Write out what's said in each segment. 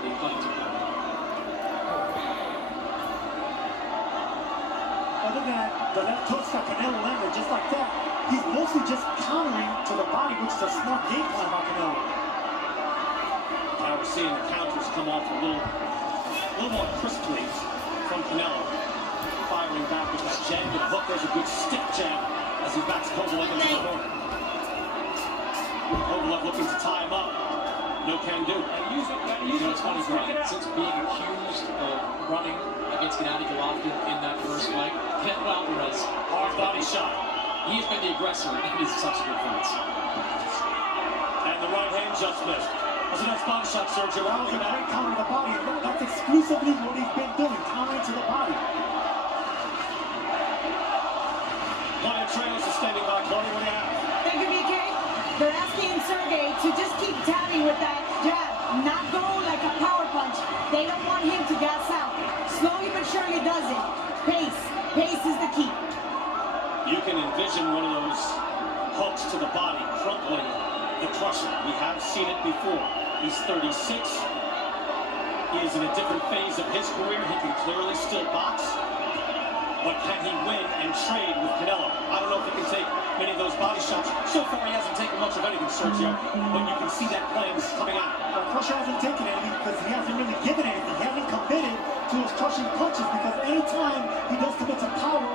and they fight to that. Other than the left hooks that Canelo landed, just like that, he's mostly just countering to the body, which is a smart game plan by Canelo. Now we're seeing the counters come off a little more crisply from Canelo. Firing back with that jab and hook. There's a good stick jab as he backs Kovalev into the corner. Kovalev looking to tie him up. No can do. It's funny, Brian, since being accused of running against Gennady Golovkin in that first fight, Canelo Alvarez, Hard body shot. He has been the aggressor in his subsequent fights. And the right hand just missed. That's a nice body shot, Sergio. That was a great counter to the body. That's exclusively what he's been doing, countering to the body. Claudia Trailers is standing by. Claudia, what do you have? Thank you, BK. They're asking Sergey to just keep tapping with that jab, not go like a power punch. They don't want him to gas out. Slowly but surely does it. Pace. Pace is the key. You can envision one of those hooks to the body, crumpling the crusher. We have seen it before. He's 36. He is in a different phase of his career. He can clearly still box. But can he win and trade with Canelo? I don't know if he can take many of those body shots. So far, he hasn't taken much of anything, Sergio. But you can see that plan coming out. Well, Crusher hasn't taken anything because he hasn't really given anything. He hasn't committed to his crushing punches because anytime he does commit to power,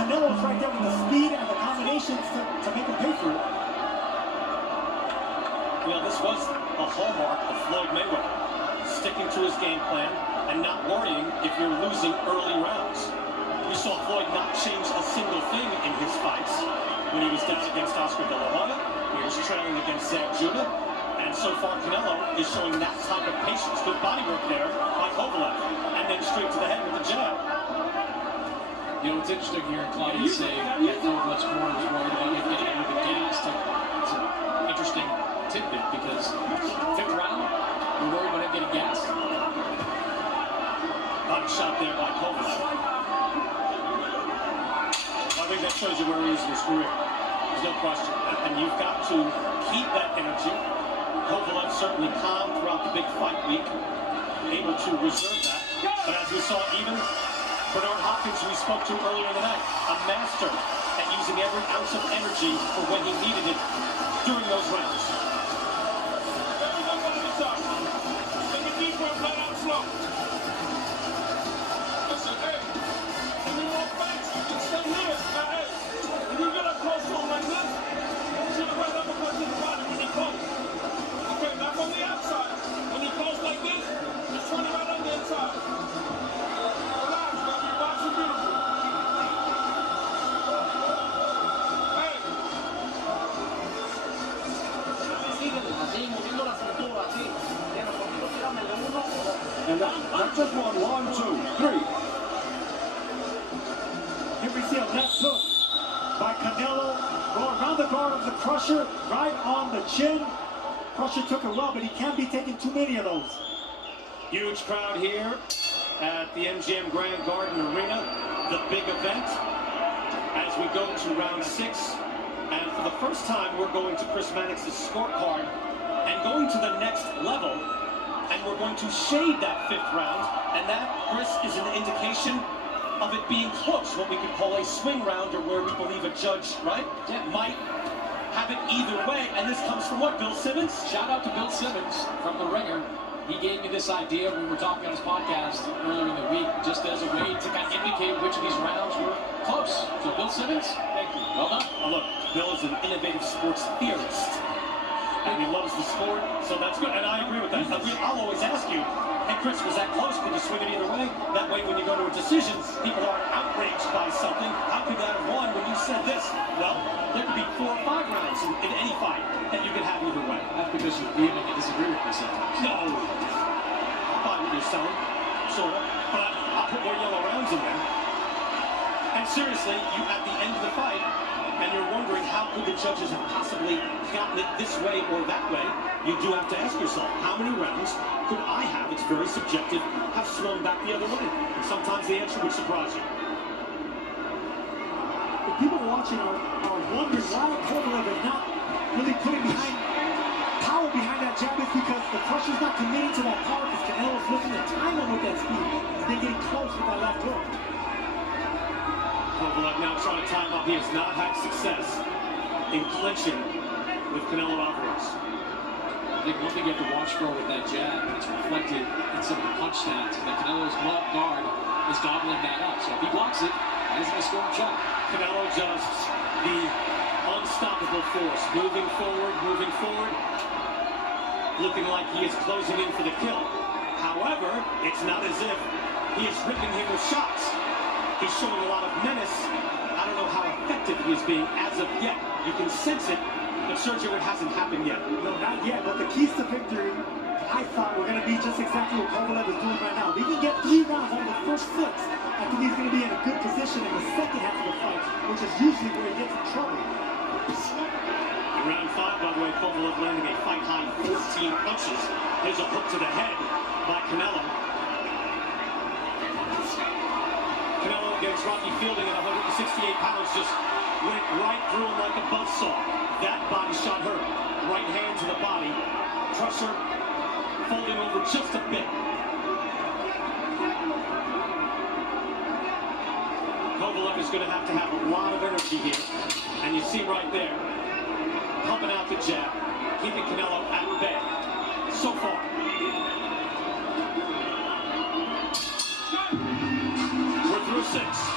Canelo's right there with the speed and the combinations to make him pay for it. Well, this was a hallmark of Floyd Mayweather, sticking to his game plan and not worrying if you're losing early rounds. We saw Floyd not change a single thing in his fights when he was down against Oscar De La Hoya. He was trailing against Zach Judah. And so far, Canelo is showing that type of patience. Good body work there by Kovalev. And then straight to the head with the jab. You know, it's interesting hearing Claudia say that Kovalev's corner was worried about him getting a little bit gassed. It's an interesting tidbit because fifth round, we're worried about him getting gassed. Body shot there by Kovalev. I think that shows you where he is in his career. There's no question. And you've got to keep that energy. Kovalev certainly calm throughout the big fight week, able to reserve that. But as we saw, even Bernard Hopkins, who we spoke to earlier in the night, a master at using every ounce of energy for when he needed it during those rounds. Take a deep breath, let out slow. Listen, hey, give me more fights. Just stay here. Now, hey, when you get up close to him like this, shoot the right uppercut to the body when you close. Okay, not from the outside. When you close like this, just turn it right on the inside. Relax, baby. You're boxing beautiful. Hey. And that's just 1, 2, 3. Here we see a left hook by Canelo. Go around the guard of the Crusher, right on the chin. Crusher took it well, but he can't be taking too many of those. Huge crowd here at the MGM Grand Garden Arena, the big event, as we go to round 6. And for the first time, we're going to Chris Mannix's scorecard and going to the next level. And we're going to shade that 5th round. And that, Chris, is an indication of it being close, what we could call a swing round, or where we believe a judge, right, might have it either way. And this comes from what, Bill Simmons? Shout out to Bill Simmons from The Ringer. He gave me this idea when we were talking on his podcast earlier in the week, just as a way to kind of indicate which of these rounds were close. So Bill Simmons, thank you. Well done. Oh, look, Bill is an innovative sports theorist. And he loves the sport, so that's good. And I agree with that. I'll always ask you, hey, Chris, was that close? Could you swing it either way? That way, when you go to a decision, people aren't outraged by something. How could that have won when you said this? Well, there could be 4 or 5 rounds in any fight that you could have either way. That's because you vehemently disagree with me sometimes. No. I buy what you're selling, sort of. But I'll put more yellow rounds in there. And seriously, you at the end of the fight, and you're wondering how could the judges have possibly gotten it this way or that way, you do have to ask yourself, how many rounds could I have, it's very subjective, have swung back the other way? And sometimes the answer would surprise you. The people watching are wondering why Kovalev is not really putting behind power power behind that jab is because the crusher's not committing to that power because Canelo's looking to time him with that speed. He's been getting close with that left hook. Kovalev now trying to time up. He has not had success in clinching with Canelo Alvarez. I think one thing you have to watch for with that jab, and it's reflected in some of the punch stats, is that Canelo's glove guard is gobbling that up. So if he blocks it, that is going to score a shot. Canelo just the unstoppable force, moving forward, looking like he is closing in for the kill. However, it's not as if he is ripping him with shots. He's showing a lot of menace. I don't know how effective he is being as of yet. You can sense it, but Sergio, it hasn't happened yet. No, not yet, but the keys to victory, I thought, were going to be just exactly what Kovalev is doing right now. If he can get 3 rounds out of the first 6, I think he's going to be in a good position in the second half of the fight, which is usually where he gets in trouble. In round 5, by the way, Kovalev landing a fight-high 14 punches. There's a hook to the head by Canelo. Canelo against Rocky Fielding at 168 pounds just went right through him like a buzzsaw. That body shot hurt. Right hand to the body. Crusher folding over just a bit. Kovalev is going to have a lot of energy here. And you see right there, pumping out the jab, keeping Canelo at bay. So far. We're through 6.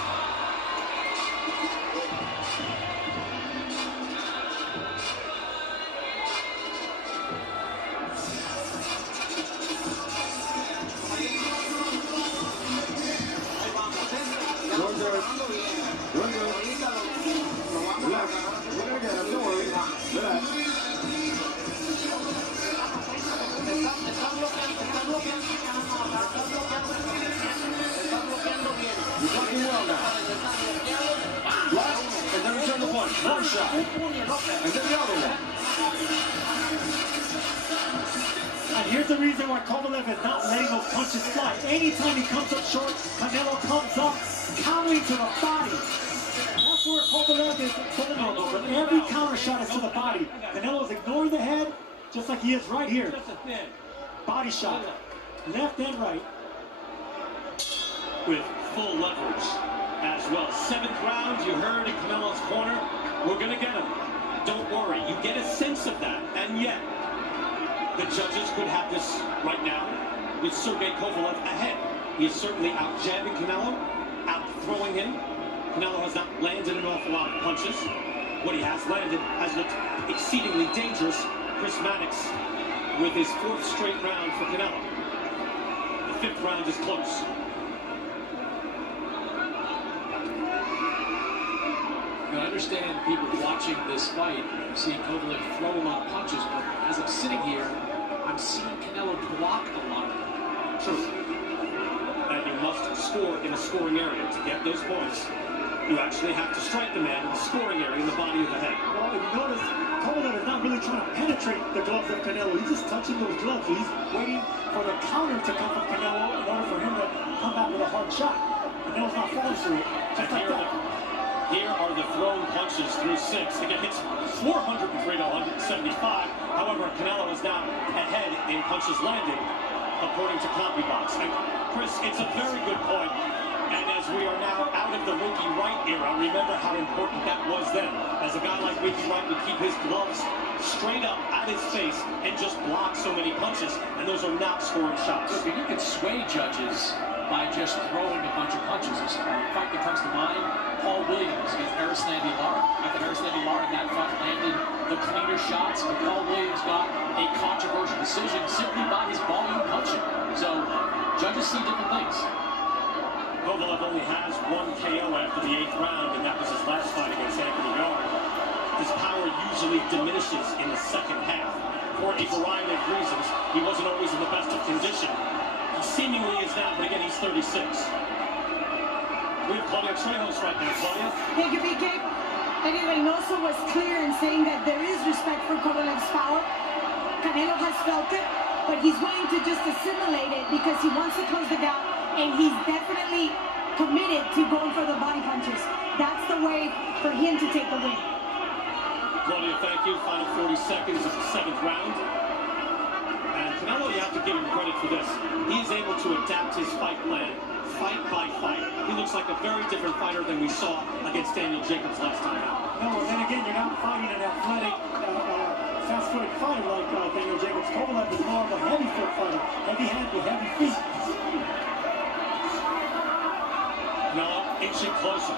One shot, and then the other one. And here's the reason why Kovalev is not letting those punches fly. Anytime he comes up short, Canelo comes up, countering to the body. That's where Kovalev is vulnerable, but every counter shot is to the body. Canelo is ignoring the head, just like he is right here. Body shot, left and right. With full leverage as well. 7th round, you heard in Canelo's corner. We're going to get him. Don't worry. You get a sense of that. And yet, the judges could have this right now with Sergey Kovalev ahead. He is certainly out-jabbing Canelo, out-throwing him. Canelo has not landed an awful lot of punches. What he has landed has looked exceedingly dangerous. Chris Mannix with his 4th straight round for Canelo. The 5th round is close. I understand people watching this fight, seeing Kovalev throw a lot of punches, but as I'm sitting here, I'm seeing Canelo block a lot of them. True. And you must score in a scoring area. To get those points, you actually have to strike the man in the scoring area in the body of the head. Well, if you notice, Kovalev is not really trying to penetrate the gloves of Canelo. He's just touching those gloves. He's waiting for the counter to come from Canelo in order for him to come back with a hard shot. Canelo's not falling through it. Just like that. Here are the thrown punches through 6. Again, hits 403 to 175. However, Canelo is now ahead in punches landed, according to CompuBox. And Chris, it's a very good point. And as we are now out of the Winky Wright era, remember how important that was then. As a guy like Winky Wright would keep his gloves straight up at his face and just block so many punches, and those are not scoring shots. Look, you can sway judges by just throwing a bunch of punches. There's a fight that comes to mind, Paul Williams against Erislandy Lara. I think Erislandy Lara in that fight landed the cleaner shots, but Paul Williams got a controversial decision simply by his volume punching. So, judges see different things. Kovalev only has 1 KO after the 8th round, and that was his last fight against Anthony Yarde. His power usually diminishes in the second half. For a variety of reasons, he wasn't always in the best of condition. He seemingly is now, but again, he's 36. We have Claudia Trejos right now. Claudia? Thank you, BK. Eddie Reynoso was clear in saying that there is respect for Kovalev's power. Canelo has felt it, but he's willing to just assimilate it because he wants to close the gap, and he's definitely committed to going for the body punches. That's the way for him to take the win. Claudia, thank you. Final 40 seconds of the 7th round. have to give him credit for this. He is able to adapt his fight plan, fight by fight. He looks like a very different fighter than we saw against Daniel Jacobs last time out. No, and then again, you're not fighting an athletic, fast-footed fighter like Daniel Jacobs. Kovalev is more of a heavy foot fighter, heavy hand with heavy feet. Now, inching closer.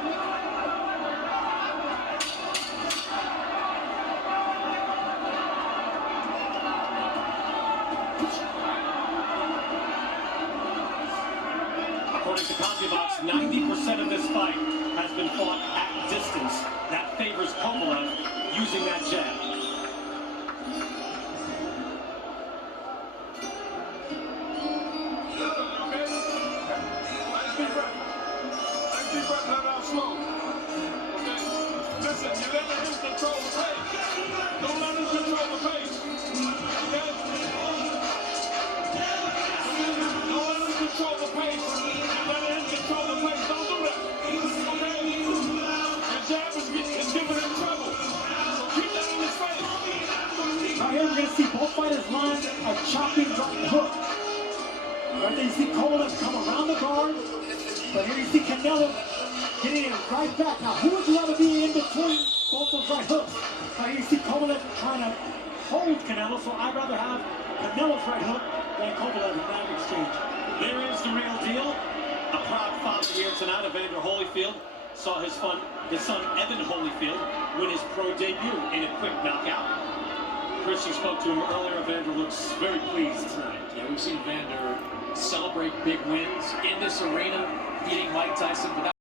According to CompuBox, 90% of this fight has been fought at distance. That favors Kovalev using that jab. Slow. Okay? Listen, you let him control the pace. Don't let him control the pace. Okay? Don't let him control the pace. You let him control the pace. Don't do that. Okay? Your jab is giving him trouble. So keep that in his face. Right here, we're going to see both fighters land a chopping right hook. Right there, you see Kovalev come around the guard. But here you see Canelo getting it right back. Now, who would you rather be in between both those right hooks? Right here you see Kovalev trying to hold Canelo, so I'd rather have Canelo's right hook than Kovalev in that exchange. There is the real deal. A proud father here tonight, Evander Holyfield, saw his son Evan Holyfield win his pro debut in a quick knockout. Christian spoke to him earlier. Evander looks very pleased tonight. Yeah, we've seen Evander celebrate big wins in this arena, beating Mike Tyson. But